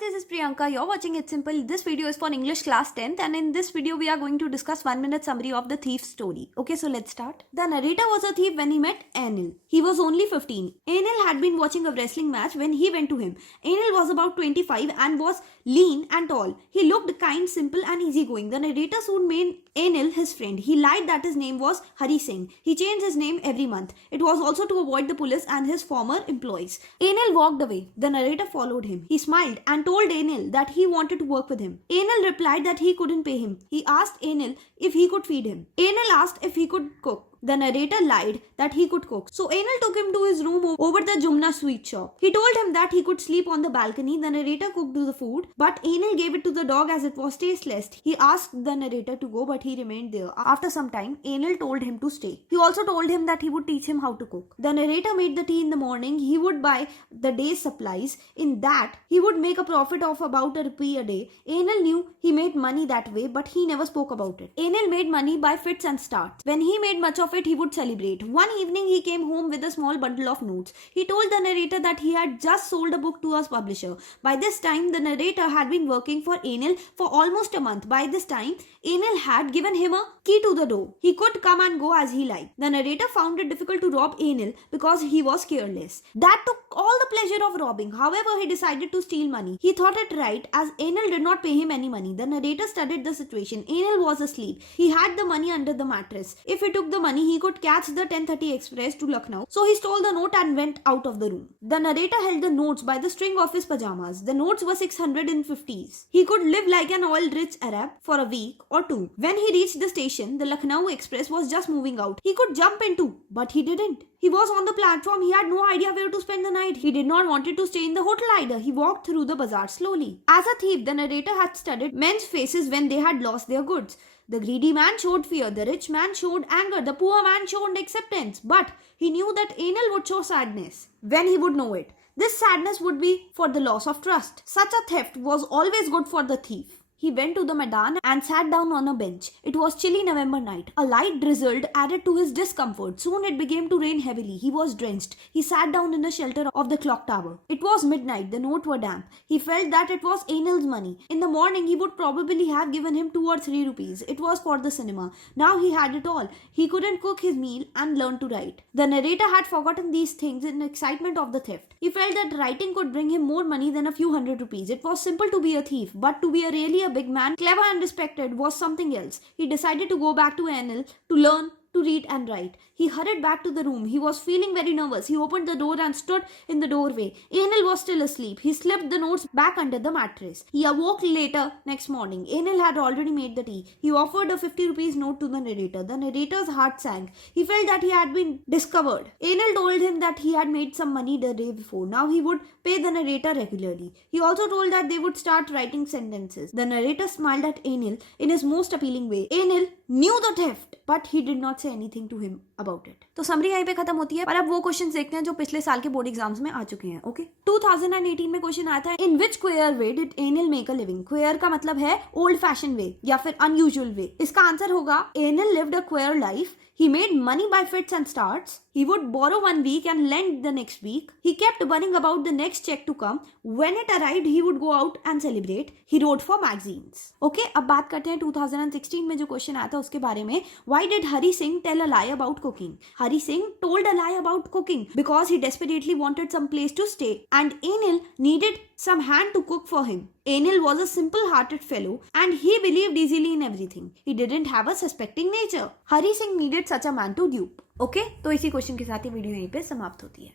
this is Priyanka. You're watching It's Simple. This video is for English class 10th, and in this video we are going to discuss 1 minute summary of the thief's story. Okay, so let's start. The narrator was a thief when he met Anil. He was only 15. Anil had been watching a wrestling match when he went to him. Anil was about 25 and was lean and tall. He looked kind, simple and easygoing. The narrator soon made Anil his friend. He lied that his name was Hari Singh. He changed his name every month. It was also to avoid the police and his former employees. Anil walked away. The narrator followed him. He smiled and told Anil that he wanted to work with him. Anil replied that he couldn't pay him. He asked Anil if he could feed him. Anil asked if he could cook. The narrator lied that he could cook. So Anil took him to his room over the Jumna sweet shop. He told him that he could sleep on the balcony. The narrator cooked the food, but Anil gave it to the dog as it was tasteless. He asked the narrator to go, but he remained there. After some time, Anil told him to stay. He also told him that he would teach him how to cook. The narrator made the tea in the morning. He would buy the day's supplies. In that, he would make a profit of about ₹1 a day. Anil knew he made money that way, but he never spoke about it. Anil made money by fits and starts. When he made much of it, he would celebrate. One evening, he came home with a small bundle of notes. He told the narrator that he had just sold a book to a publisher. By this time, the narrator had been working for Anil for almost a month. By this time, Anil had given him a key to the door. He could come and go as he liked. The narrator found it difficult to rob Anil because he was careless. That took all the pleasure of robbing. However, he decided to steal money. He thought it right as Anil did not pay him any money. The narrator studied the situation. Anil was asleep. He had the money under the mattress. If he took the money, he could catch the 10:30 express to Lucknow. So he stole the note and went out of the room. The narrator held the notes by the string of his pajamas. The notes were 650s. He could live like an oil-rich Arab for a week or two. When he reached the station, the Lucknow express was just moving out. He could jump into, but he didn't. He was on the platform. He had no idea where to spend the night. He did not want to stay in the hotel either. He walked through the bazaar slowly. As a thief, the narrator had studied men's faces when they had lost their goods. The greedy man showed fear. The rich man showed anger. The poor man showed acceptance. But he knew that Anil would show sadness when he would know it. This sadness would be for the loss of trust. Such a theft was always good for the thief. He went to the Maidan and sat down on a bench. It was chilly November night. A light drizzled added to his discomfort. Soon it began to rain heavily. He was drenched. He sat down in the shelter of the clock tower. It was midnight. The notes were damp. He felt that it was Anil's money. In the morning, he would probably have given him 2 or 3 rupees. It was for the cinema. Now he had it all. He couldn't cook his meal and learn to write. The narrator had forgotten these things in the excitement of the theft. He felt that writing could bring him more money than a few hundred rupees. It was simple to be a thief, but to be a really big man, clever and respected, was something else. He decided to go back to Anil to learn to read and write. He hurried back to the room. He was feeling very nervous. He opened the door and stood in the doorway. Anil was still asleep. He slipped the notes back under the mattress. He awoke later next morning. Anil had already made the tea. He offered a 50 rupees note to the narrator. The narrator's heart sank. He felt that he had been discovered. Anil told him that he had made some money the day before. Now he would pay the narrator regularly. He also told that they would start writing sentences. The narrator smiled at Anil in his most appealing way. Anil knew the theft, but he did not say anything to him about it. तो summary यहीं पे खत्म होती है, पर अब वो questions देखते हैं जो पिछले साल के बोर्ड एग्जाम्स में आ चुके हैं. ओके, 2018 में क्वेश्चन आया था, in which queer way did Anil make a living. Queer का मतलब है ओल्ड फैशन वे या फिर अनयूजुअल वे. इसका आंसर होगा Anil lived a queer life. He made money by fits and starts. He would borrow 1 week and lend the next week. He kept worrying about the next check to come. When it arrived, he would go out and celebrate. He wrote for magazines. Okay, अब बात करते हैं 2016 में जो question आया था उसके बारे में. Why did Hari Singh tell a lie about cooking? Hari Singh told a lie about cooking because he desperately wanted some place to stay and Anil needed some hand to cook for him. Anil was a simple-hearted fellow and he believed easily in everything. He didn't have a suspecting nature. Hari Singh needed such a man to dupe. Okay, तो इसी question के साथ ही video यहीं पे समाप्त होती है.